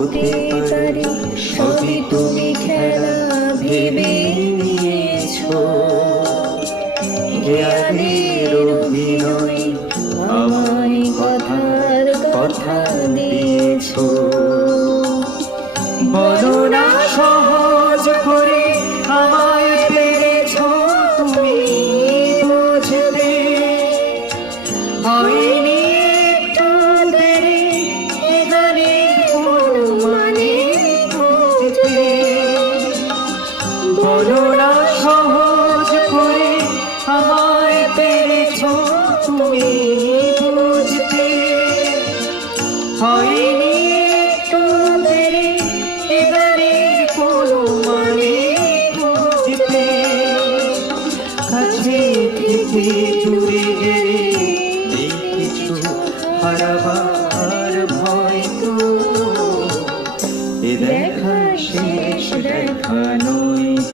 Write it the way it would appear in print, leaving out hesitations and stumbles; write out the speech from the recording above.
হতে পারি সবই তুমি খেলা ভেবে নিয়েছো। জ্ঞানের অভিনয় আমায় কথার কথা দিয়েছো। বলো না সহজ করে আমায় পেরেছো তুমি বুঝতে। হয়নি একটু দেরি এখানে কোনো মানে বুঝতে। বলো না সহজ করে আমায় পেরেছো তুমি বুঝতে। হয়নি একটু দেরি এখানে কোনো মানে বুঝতে। কাছে থেকে দূরে গেলে এই কিছু হারাবার ভয় তো। এ দেখা শেষ দেখানো